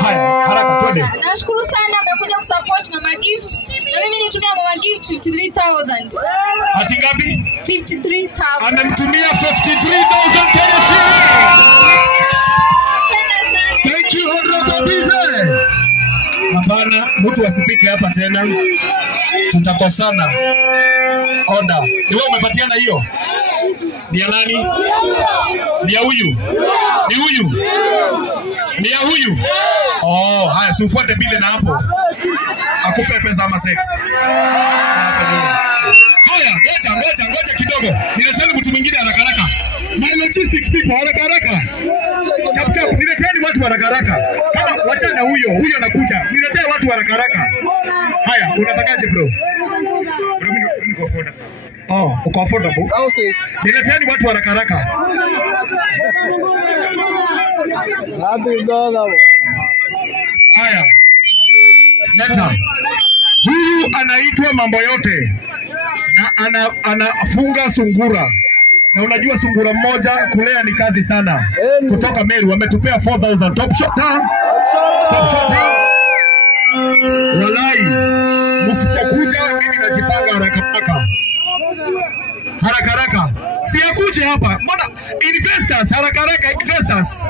Haya, haraka twende. Nashukuru sana mmekuja kusupport Mama Gift. Na mimi nitumia Mama Gift 53,000. Ati ngapi? 53,000. Amemtumia 53,000 Kenya shillings. Thank you Honorable Bize. Hapana, mtu asipike hapa tena. Tutakosana. Order. Ni wewe umepatiana hiyo? Ni ya nani? Ni ya huyu? Ni huyu? Ni ya huyu? Oh, haya, usifuate Bize na hapo. Akupe pesa ama sex. Haya, ngoja kidogo. Nileteni mtu mwingine haraka haraka. My logistics people haraka. Chap. Nileteni watu haraka. Kama wachana huyo anakuja. Nileteni watu haraka. Haya, unatakaje bro? Bro mimi niko affordable. Oh, uko affordable? Nileteni watu haraka. Haya. Leta. Huyu anaitwa mambo yote. Na anafunga sungura. Na unajua sungura mmoja kulea ni kazi sana. Kutoka Meru wametupea 4,000 top shot. Walai. Msipokuja mimi najipanga haraka. Si akuje hapa. Mbona investors haraka investors.